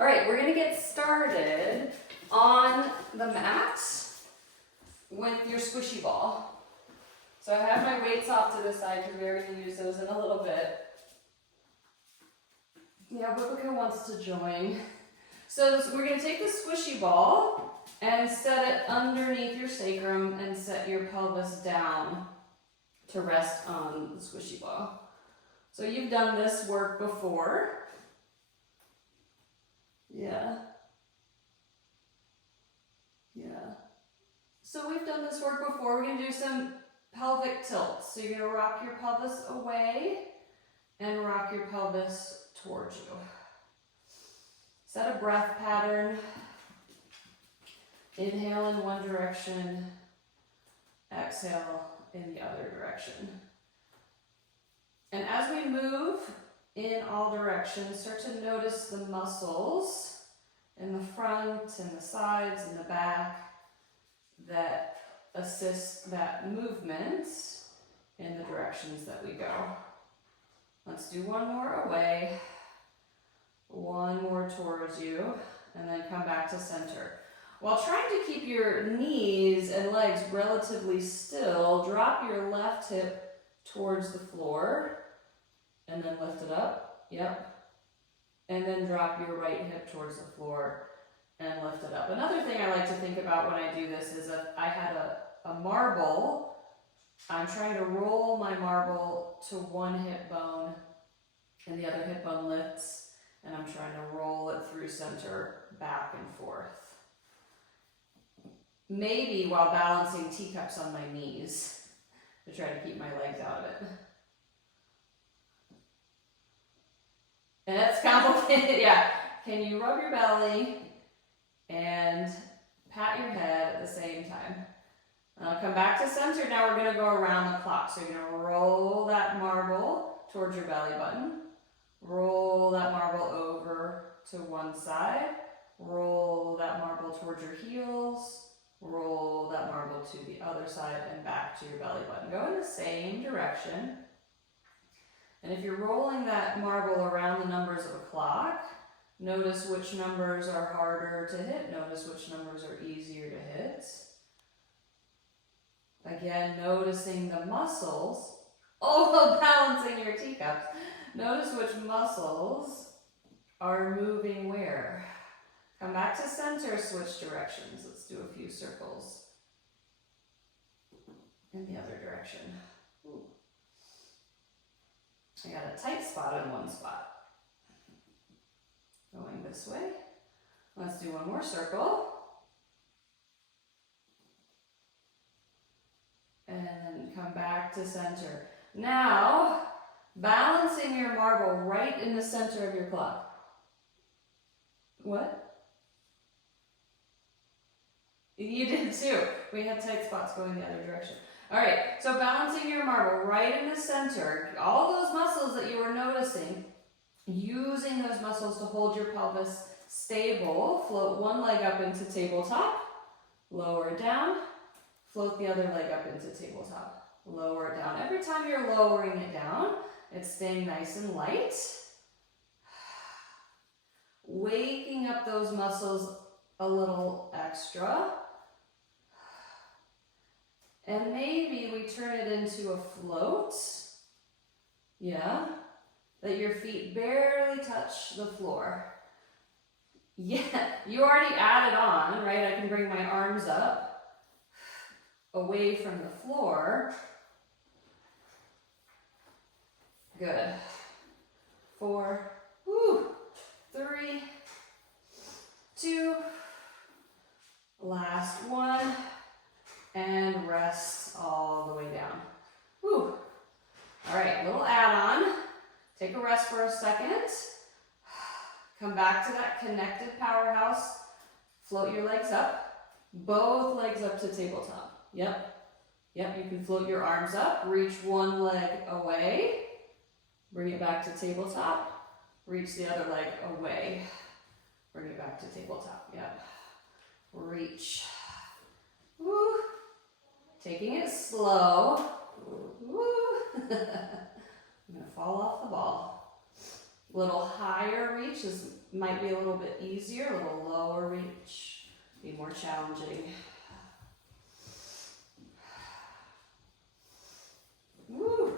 All right, we're gonna get started on the mat with your squishy ball. So I have my weights off to the side because we're gonna use those in a little bit. Yeah, Wibika wants to join. So we're gonna take the squishy ball and set it underneath your sacrum and set your pelvis down to rest on the squishy ball. So you've done this work before. Yeah. So we've done this work before. We're gonna do some pelvic tilts. So you're gonna rock your pelvis away and rock your pelvis towards you. Set a breath pattern. Inhale in one direction, exhale in the other direction. And as we move in all directions, start to notice the muscles in the front and the sides and the back that assist that movement in the directions that we go. Let's do one more away, one more towards you, and then come back to center. While trying to keep your knees and legs relatively still, drop your left hip towards the floor and then lift it up. Yep. And then drop your right hip towards the floor and lift it up. Another thing I like to think about when I do this is if I had a marble, I'm trying to roll my marble to one hip bone and the other hip bone lifts, and I'm trying to roll it through center, back and forth. Maybe while balancing teacups on my knees to try to keep my legs out of it. And that's complicated, yeah. Can you rub your belly and pat your head at the same time? Come back to center. Now we're gonna go around the clock. So you're gonna roll that marble towards your belly button. Roll that marble over to one side. Roll that marble towards your heels. Roll that marble to the other side and back to your belly button. Go in the same direction. And if you're rolling that marble around the numbers of a clock, notice which numbers are harder to hit. Notice which numbers are easier to hit. Again, noticing the muscles, although balancing your teacups. Notice which muscles are moving where. Come back to center, switch directions. Let's do a few circles in the other direction. Ooh. I got a tight spot in one spot. Going this way. Let's do one more circle. And come back to center. Now, balancing your marble right in the center of your clock. What? You did too. We had tight spots going the other direction. All right, so balancing your marble right in the center, all those muscles that you were noticing, using those muscles to hold your pelvis stable. Float one leg up into tabletop, lower it down, float the other leg up into tabletop, lower it down. Every time you're lowering it down, it's staying nice and light. Waking up those muscles a little extra. And maybe we turn it into a float. Yeah. That your feet barely touch the floor. Yeah, you already added on, right? I can bring my arms up, away from the floor. Good. 4, 3, 2, last one, and rest all the way down. Whew. All right, little add-on. Take a rest for a second. Come back to that connected powerhouse. Float your legs up. Both legs up to tabletop. Yep, you can float your arms up. Reach one leg away. Bring it back to tabletop. Reach the other leg away. Bring it back to tabletop. Yep. Reach. Woo. Taking it slow. Woo. I'm gonna fall off the ball. Little higher reach is might be a little bit easier, a little lower reach, be more challenging. Woo!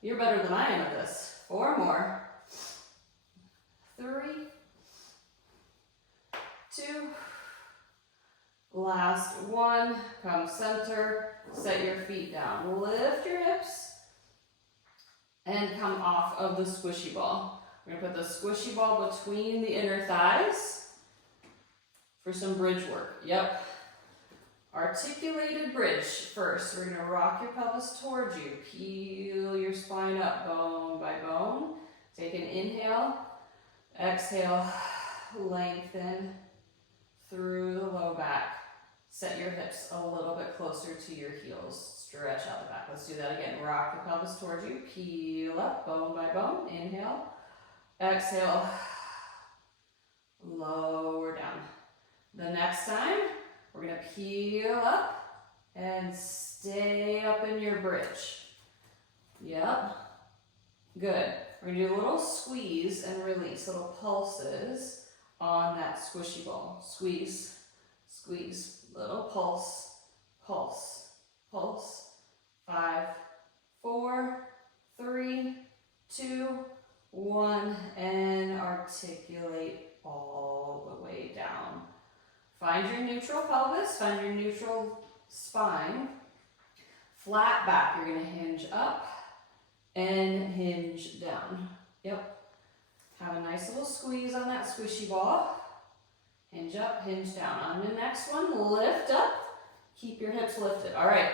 You're better than I am at this. 4 more. 3, 2, last 1. Come center, set your feet down. Lift your hips and come off of the squishy ball. We're gonna put the squishy ball between the inner thighs for some bridge work. Yep. Articulated bridge first. We're gonna rock your pelvis towards you. Peel your spine up bone by bone. Take an inhale. Exhale. Lengthen through the low back. Set your hips a little bit closer to your heels. Stretch out the back. Let's do that again. Rock the pelvis towards you. Peel up bone by bone. Inhale. Exhale. Lower down. The next time, we're going to peel up and stay up in your bridge. Yep. Good. We're going to do a little squeeze and release, little pulses on that squishy ball. Squeeze, squeeze, little pulse, pulse, pulse. 5, 4, 3, 2, 1, and articulate all the way down. Find your neutral pelvis, find your neutral spine. Flat back, you're going to hinge up and hinge down. Yep. Have a nice little squeeze on that squishy ball. Hinge up, hinge down. On the next one, lift up. Keep your hips lifted. All right.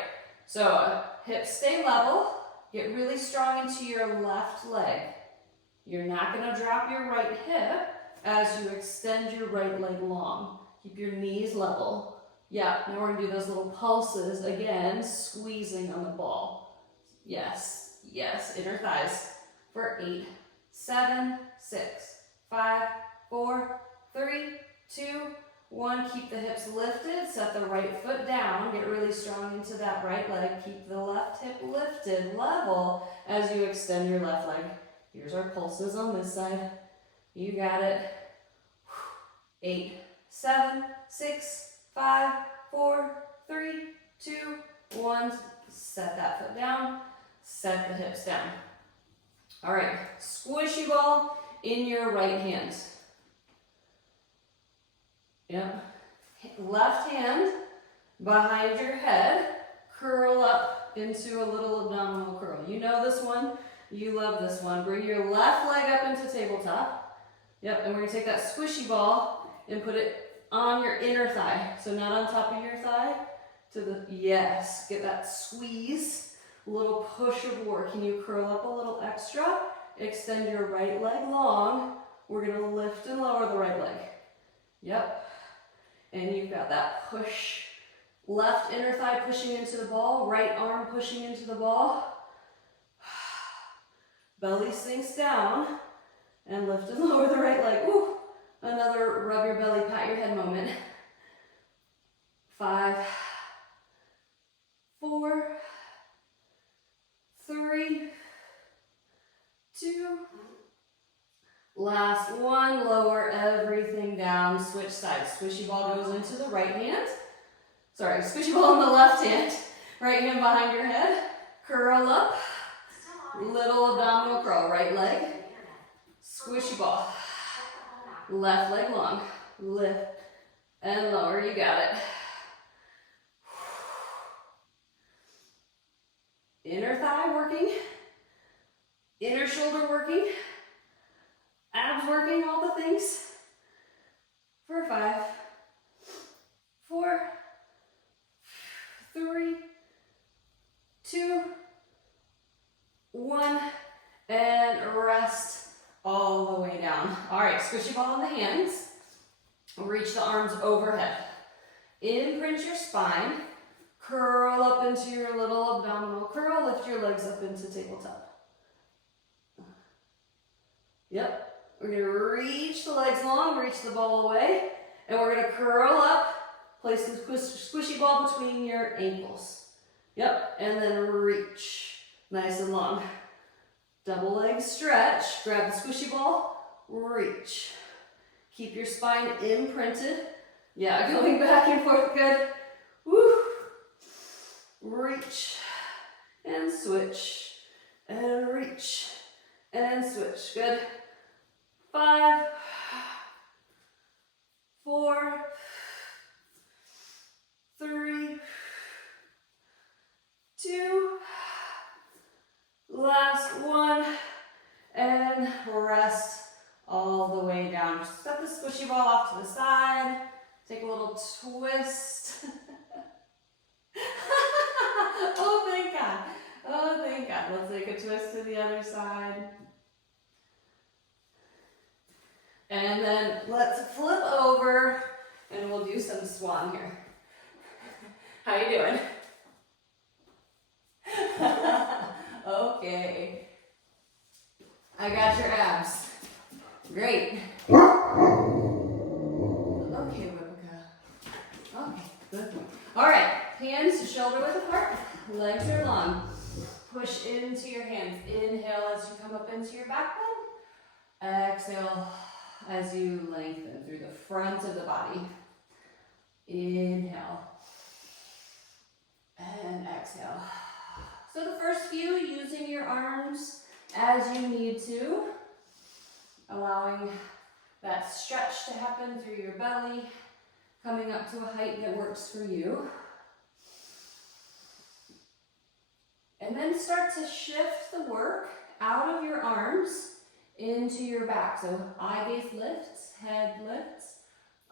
So hips stay level. Get really strong into your left leg. You're not going to drop your right hip as you extend your right leg long. Keep your knees level. Yeah, now we're going to do those little pulses again, squeezing on the ball. Yes, yes, inner thighs for 8, 7, 6, 5, 4, 3, 2, 1. Keep the hips lifted, set the right foot down, get really strong into that right leg. Keep the left hip lifted, level as you extend your left leg. Here's our pulses on this side. You got it. 8, 7, 6, 5, 4, 3, 2, 1. Set that foot down. Set the hips down. All right, squishy ball in your right hand. Yep. Left hand behind your head. Curl up into a little abdominal curl. You know this one. You love this one. Bring your left leg up into tabletop. Yep, and we're going to take that squishy ball and put it on your inner thigh. So not on top of your thigh. To the, yes, get that squeeze. A little push of work. Can you curl up a little extra? Extend your right leg long. We're going to lift and lower the right leg. Yep. And you've got that push. Left inner thigh pushing into the ball. Right arm pushing into the ball. Belly sinks down. And lift and lower the right leg. Ooh. Another rub your belly, pat your head moment. 5, 4, 3, 2. Last one, lower everything down, switch sides. Squishy ball goes into the right hand. Sorry, squishy ball in the left hand. Right hand behind your head. Curl up. Little abdominal curl, right leg. Squishy ball. Left leg long. Lift and lower, you got it. Inner thigh working. Inner shoulder working. Abs working, all the things. For 5, 4, 3, 2, 1, and rest all the way down. All right, squishy ball in the hands. Reach the arms overhead. Imprint your spine. Curl up into your little abdominal curl. Lift your legs up into tabletop. Yep. We're going to reach the legs long, reach the ball away, and we're going to curl up, place the squishy ball between your ankles. Yep, and then reach, nice and long. Double leg stretch, grab the squishy ball, reach. Keep your spine imprinted. Yeah, going back and forth, good. Woo. Reach and switch and reach and switch. Good. 5, 4, 3, 2, last one, and rest all the way down. Just set the squishy ball off to the side. Take a little twist. Oh, thank God. Oh, thank God. Let's take a twist to the other side. And then let's flip over and we'll do some swan here. How you doing? Okay. I got your abs. Great. Okay, Rebecca. Okay, good. All right, hands shoulder width apart, legs are long. Push into your hands. Inhale as you come up into your back bend. Exhale as you lengthen through the front of the body. Inhale. And exhale. So the first few, using your arms as you need to, allowing that stretch to happen through your belly, coming up to a height that works for you. And then start to shift the work out of your arms into your back. So eye gaze lifts, head lifts,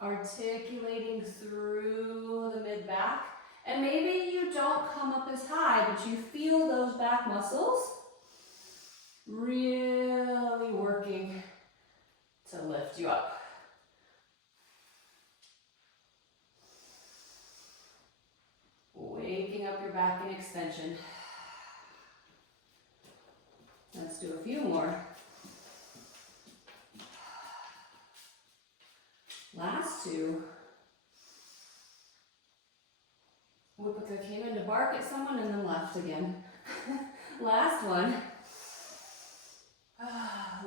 articulating through the mid-back. And maybe you don't come up as high, but you feel those back muscles really working to lift you up. Waking up your back in extension. Let's do a few more. Last two. Whippica came in to bark at someone and then left again. Last one.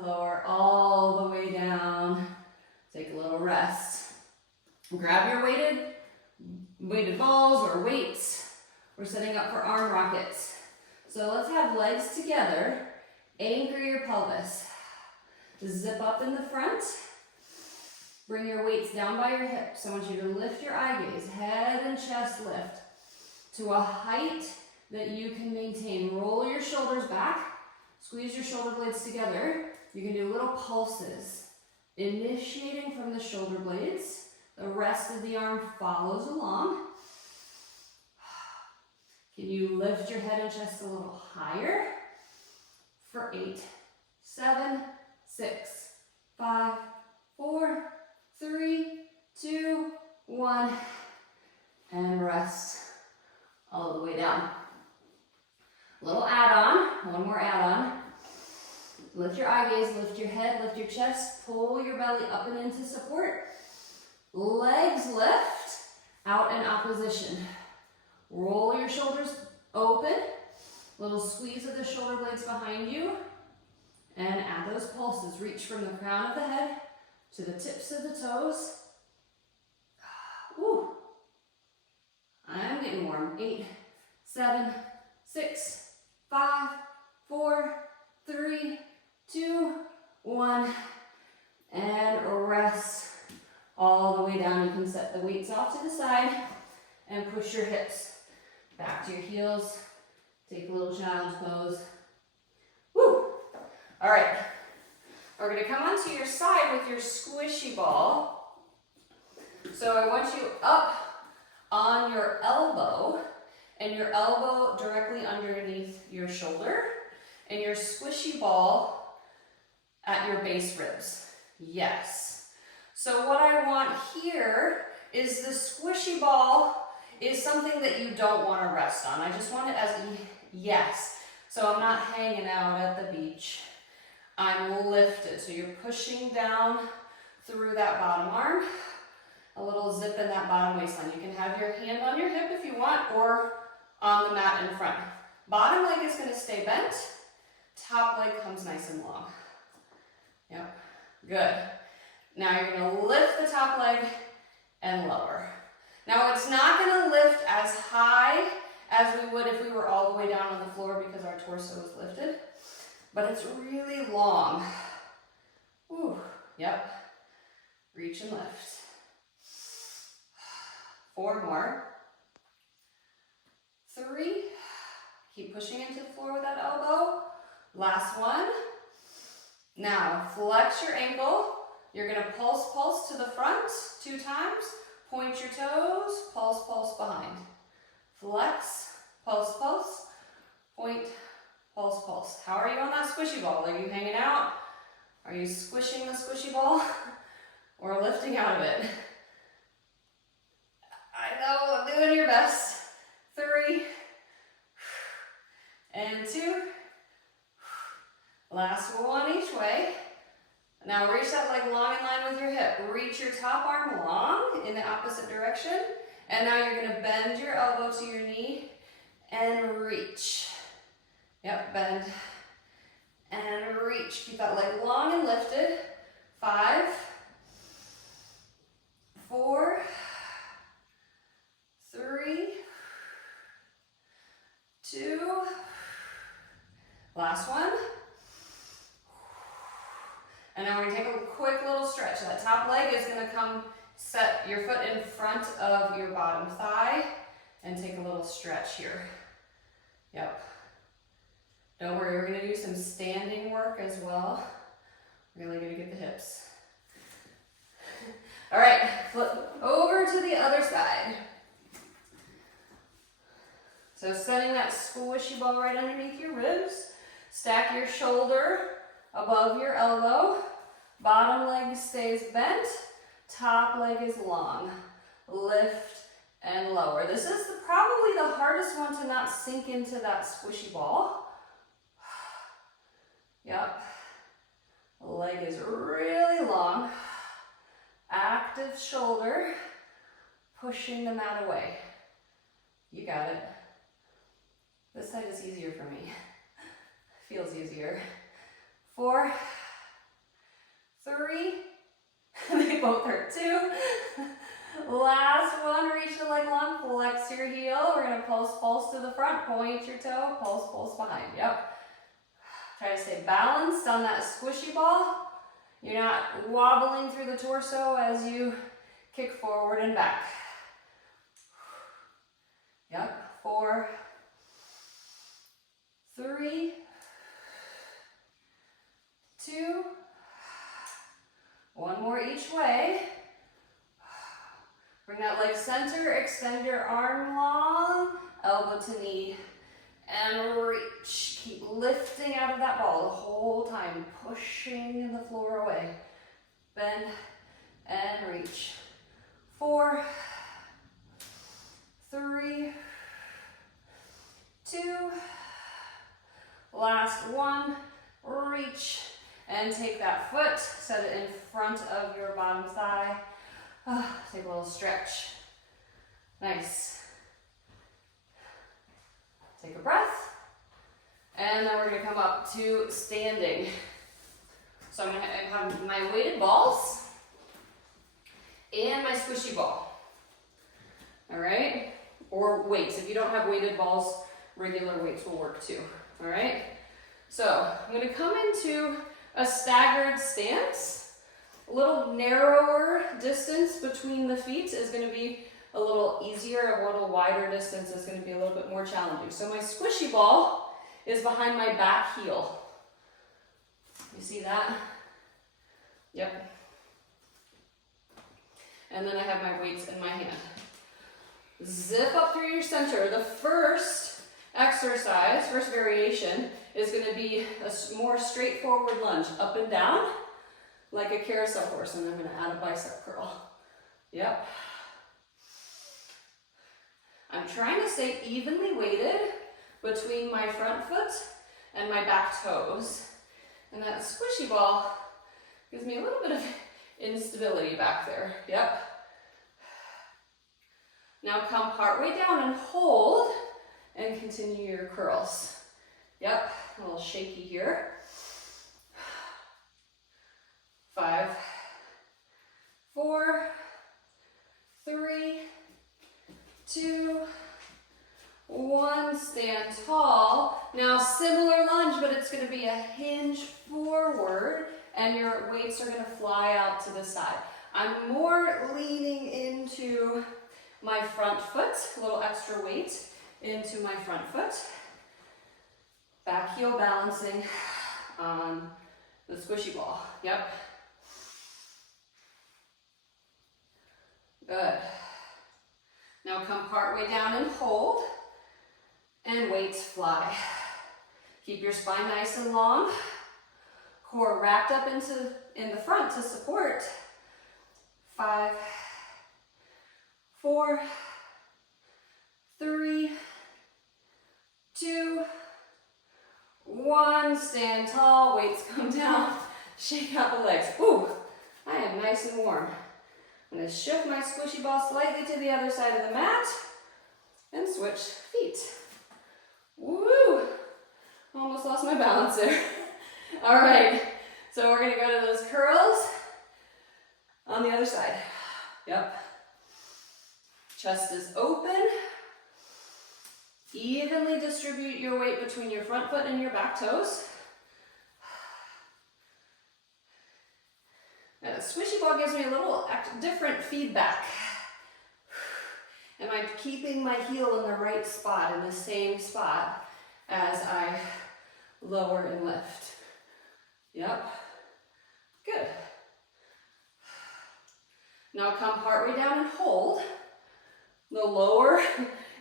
Lower all the way down. Take a little rest. Grab your weighted balls or weights. We're setting up for arm rockets. So let's have legs together. Anchor your pelvis. Zip up in the front. Bring your weights down by your hips. I want you to lift your eye gaze, head and chest lift to a height that you can maintain. Roll your shoulders back. Squeeze your shoulder blades together. You can do little pulses, initiating from the shoulder blades. The rest of the arm follows along. Can you lift your head and chest a little higher? For 8, 7, 6, 5, 4, 3, 2, 1, and rest all the way down. Little add-on, one more add-on. Lift your eye gaze, lift your head, lift your chest, pull your belly up and into support. Legs lift, out in opposition. Roll your shoulders open, little squeeze of the shoulder blades behind you, and add those pulses. Reach from the crown of the head to the tips of the toes. Woo. I'm getting warm. 8, 7, 6, 5, 4, 3, 2, 1, and rest all the way down. You can set the weights off to the side and push your hips back to your heels. Take a little child's pose. Woo! All right. We're going to come onto your side with your squishy ball. So I want you up on your elbow, and your elbow directly underneath your shoulder, and your squishy ball at your base ribs. Yes. So what I want here is the squishy ball is something that you don't want to rest on. I just want it as yes. So I'm not hanging out at the beach. I'm lifted. So you're pushing down through that bottom arm. A little zip in that bottom waistline. You can have your hand on your hip if you want, or on the mat in front. Bottom leg is going to stay bent. Top leg comes nice and long. Yep. Good. Now you're gonna lift the top leg and lower. Now it's not gonna lift as high as we would if we were all the way down on the floor because our torso is lifted, but it's really long. Ooh, yep. Reach and lift. 4 more. 3. Keep pushing into the floor with that elbow. Last one. Now flex your ankle. You're gonna pulse, pulse to the front 2 times. Point your toes, pulse, pulse behind. Flex, pulse, pulse, point, pulse, pulse. How are you on that squishy ball? Are you hanging out? Are you squishing the squishy ball? Or lifting out of it? I know, doing your best. 3, and 2. Last one each way. Now reach that leg long in line with your hip. Reach your top arm long in the opposite direction. And now you're gonna bend your elbow to your knee and reach. Yep, bend and reach. Keep that leg long and lifted. 5, 4, 3, 2, last one. And now we're gonna take a quick little stretch. That top leg is gonna come, set your foot in front of your bottom thigh and take a little stretch here. Yep. Don't worry, we're gonna do some standing work as well. We're really gonna get the hips. All right, flip over to the other side. So setting that squishy ball right underneath your ribs. Stack your shoulder above your elbow. Bottom leg stays bent. Top leg is long. Lift and lower. This is probably the hardest one to not sink into that squishy ball. Yep. The leg is really long. Active shoulder. Pushing the mat away. You got it. This side is easier for me. Feels easier. 4, 3, they both hurt too. Last one, reach the leg long, flex your heel. We're gonna pulse, pulse to the front, point your toe, pulse, pulse behind. Yep. Try to stay balanced on that squishy ball. You're not wobbling through the torso as you kick forward and back. Yep. 4, 3, 2, 1 more each way. Bring that leg center, extend your arm long, elbow to knee, and reach. Keep lifting out of that ball the whole time, pushing the floor away. Bend and reach. 4, 3, 2, last one, reach. And take that foot, set it in front of your bottom thigh. Take a little stretch. Nice. Take a breath. And then we're gonna come up to standing. So I'm gonna have my weighted balls and my squishy ball. All right? Or weights. If you don't have weighted balls, regular weights will work too. All right? So I'm gonna come into a staggered stance. A little narrower distance between the feet is going to be a little easier. A little wider distance is going to be a little bit more challenging. So my squishy ball is behind my back heel. You see that? Yep. And then I have my weights in my hand. Zip up through your center. The first exercise, first variation, is going to be a more straightforward lunge, up and down, like a carousel horse, and I'm going to add a bicep curl. Yep. I'm trying to stay evenly weighted between my front foot and my back toes. And that squishy ball gives me a little bit of instability back there. Yep. Now come partway down and hold, and continue your curls. Yep, a little shaky here. 5, 4, 3, 2, 1. Stand tall. Now similar lunge, but it's going to be a hinge forward and your weights are going to fly out to the side. I'm more leaning into my front foot, a little extra weight into my front foot. Back heel balancing on the squishy ball. Yep. Good. Now come part way down and hold, and weights fly. Keep your spine nice and long. Core wrapped up in the front to support. 5, 4, 3, 2, 1. Stand tall, weights come down, shake out the legs. Ooh, I am nice and warm. I'm going to shift my squishy ball slightly to the other side of the mat and switch feet. Woo! Almost lost my balance there. All right, so we're going to go to those curls on the other side. Yep. Chest is open. Evenly distribute your weight between your front foot and your back toes. Now the squishy ball gives me a little different feedback. Am I keeping my heel in the right spot, in the same spot as I lower and lift? Yep. Good. Now come partway down and hold. The lower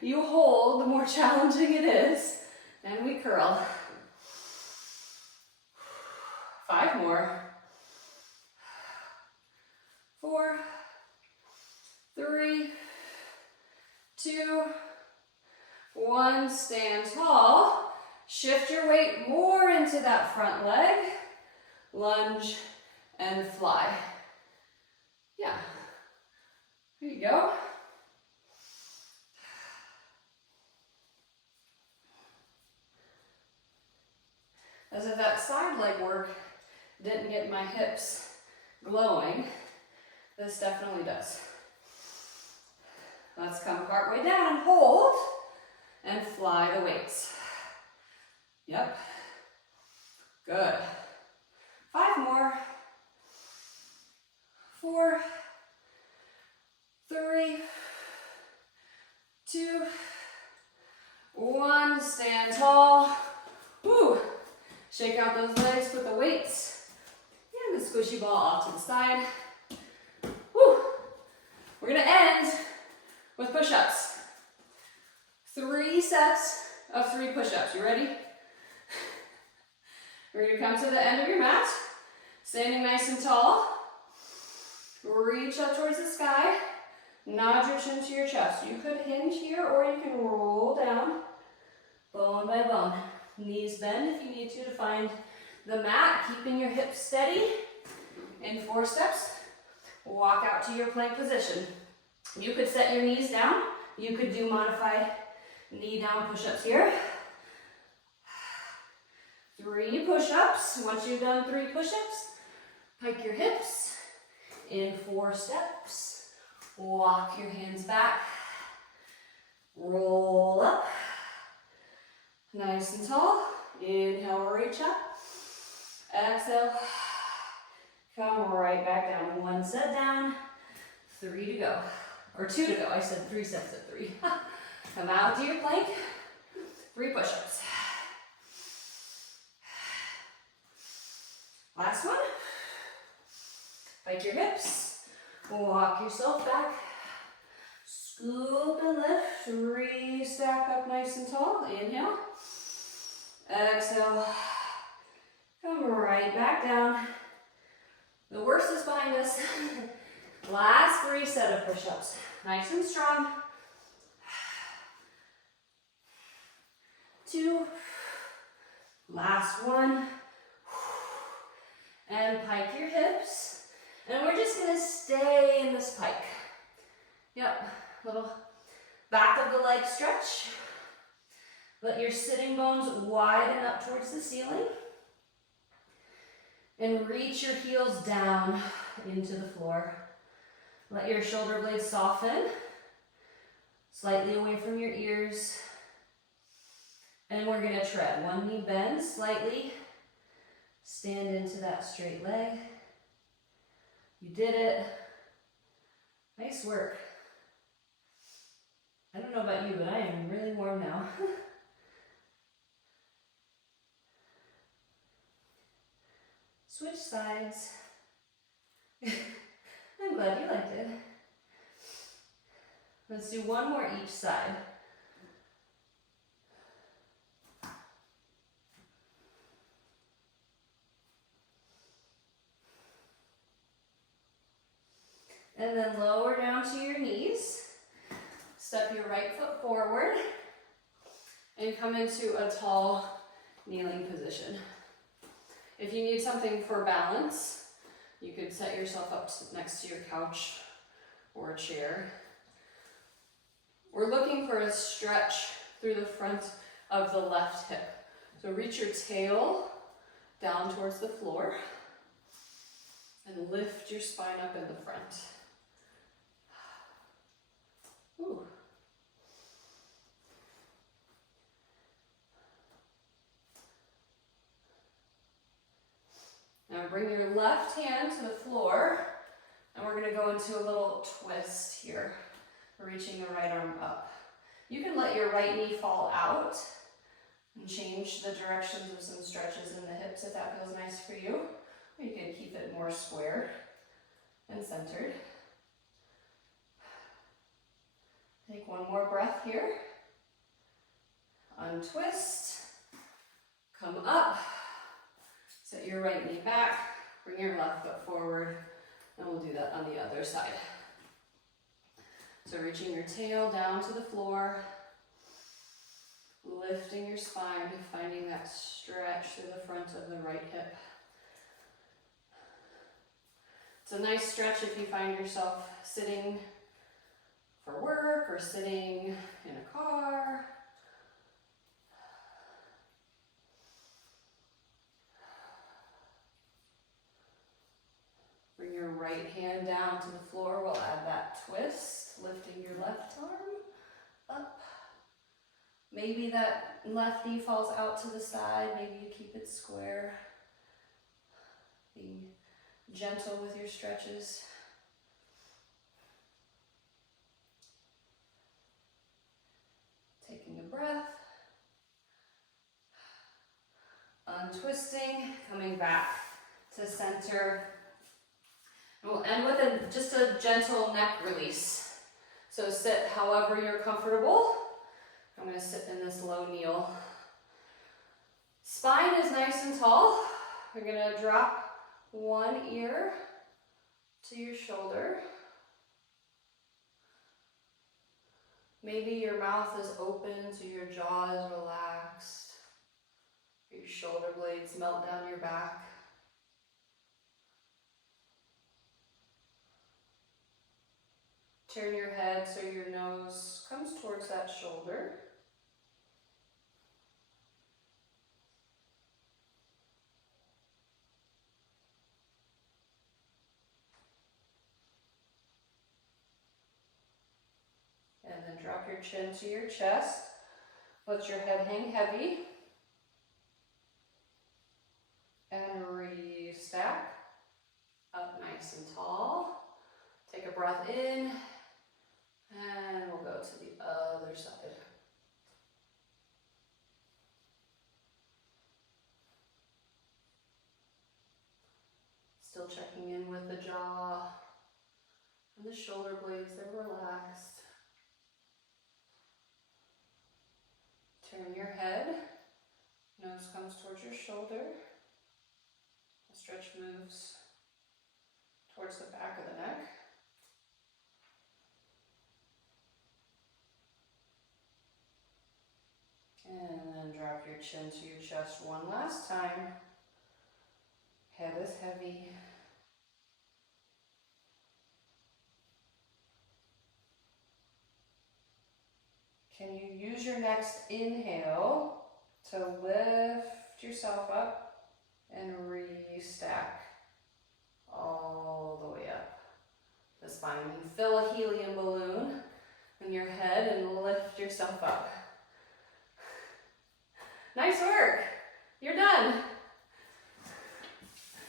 you hold, the more challenging it is. And we curl. 5 more. 4, 3, 2, 1. Stand tall. Shift your weight more into that front leg. Lunge and fly. Yeah. There you go. As if that side leg work didn't get my hips glowing, this definitely does. Let's come partway down and hold and fly the weights. Yep. Good. 5 more. 4, 3, 2, 1. Stand tall. Woo. Shake out those legs, put the weights and the squishy ball off to the side. Woo. We're gonna end with push-ups. 3 sets of 3 push-ups. You ready? We're gonna come to the end of your mat, standing nice and tall. Reach up towards the sky. Nod your chin to your chest. You could hinge here or you can roll down, bone by bone. Knees bend if you need to find the mat, keeping your hips steady. In 4 steps, walk out to your plank position. You could set your knees down. You could do modified knee down push-ups here. 3 push-ups. Once you've done 3 push-ups, pike your hips. In 4 steps, walk your hands back. Roll up. Nice and tall. Inhale, reach up. Exhale. Come right back down. 1 set down. 3 to go. Or 2 to go. I said 3 sets at 3. Come out to your plank. 3 push-ups. Last one. Bite your hips. Walk yourself back. Scoop and lift. Re-stack up nice and tall. Inhale. Exhale. Come right back down. The worst is behind us. Last 3 set of push-ups. Nice and strong. 2. Last 1. And pike your hips. And we're just going to stay in this pike. Yep. Little back of the leg stretch. Let your sitting bones widen up towards the ceiling. And reach your heels down into the floor. Let your shoulder blades soften, slightly away from your ears. And we're gonna tread. One knee bends slightly. Stand into that straight leg. You did it. Nice work. I don't know about you, but I am really warm now. Switch sides. I'm glad you liked it. Let's do one more each side. And then lower down to your knees. Step your right foot forward and come into a tall kneeling position. If you need something for balance, you could set yourself up next to your couch or a chair. We're looking for a stretch through the front of the left hip. So reach your tail down towards the floor and lift your spine up in the front. Ooh. Now bring your left hand to the floor, and we're going to go into a little twist here, reaching the right arm up. You can let your right knee fall out and change the directions of some stretches in the hips if that feels nice for you. Or you can keep it more square and centered. Take one more breath here. Untwist. Come up. Set your right knee back. Bring your left foot forward. And we'll do that on the other side. So reaching your tail down to the floor. Lifting your spine, finding that stretch through the front of the right hip. It's a nice stretch if you find yourself sitting for work or sitting in a car. Bring your right hand down to the floor. We'll add that twist, lifting your left arm up. Maybe that left knee falls out to the side. Maybe you keep it square. Being gentle with your stretches. Taking a breath. Untwisting, coming back to center. And we'll end with just a gentle neck release. So sit however you're comfortable. I'm going to sit in this low kneel. Spine is nice and tall. We're going to drop one ear to your shoulder. Maybe your mouth is open, so your jaw is relaxed. Your shoulder blades melt down your back. Turn your head so your nose comes towards that shoulder. And then drop your chin to your chest. Let your head hang heavy. And re-stack. Up nice and tall. Take a breath in. And we'll go to the other side. Still checking in with the jaw and the shoulder blades, they're relaxed. Turn your head, nose comes towards your shoulder. The stretch moves towards the back of the neck. And then drop your chin to your chest one last time. Head is heavy. Can you use your next inhale to lift yourself up and re-stack all the way up the spine. And fill a helium balloon in your head and lift yourself up. Nice work. You're done.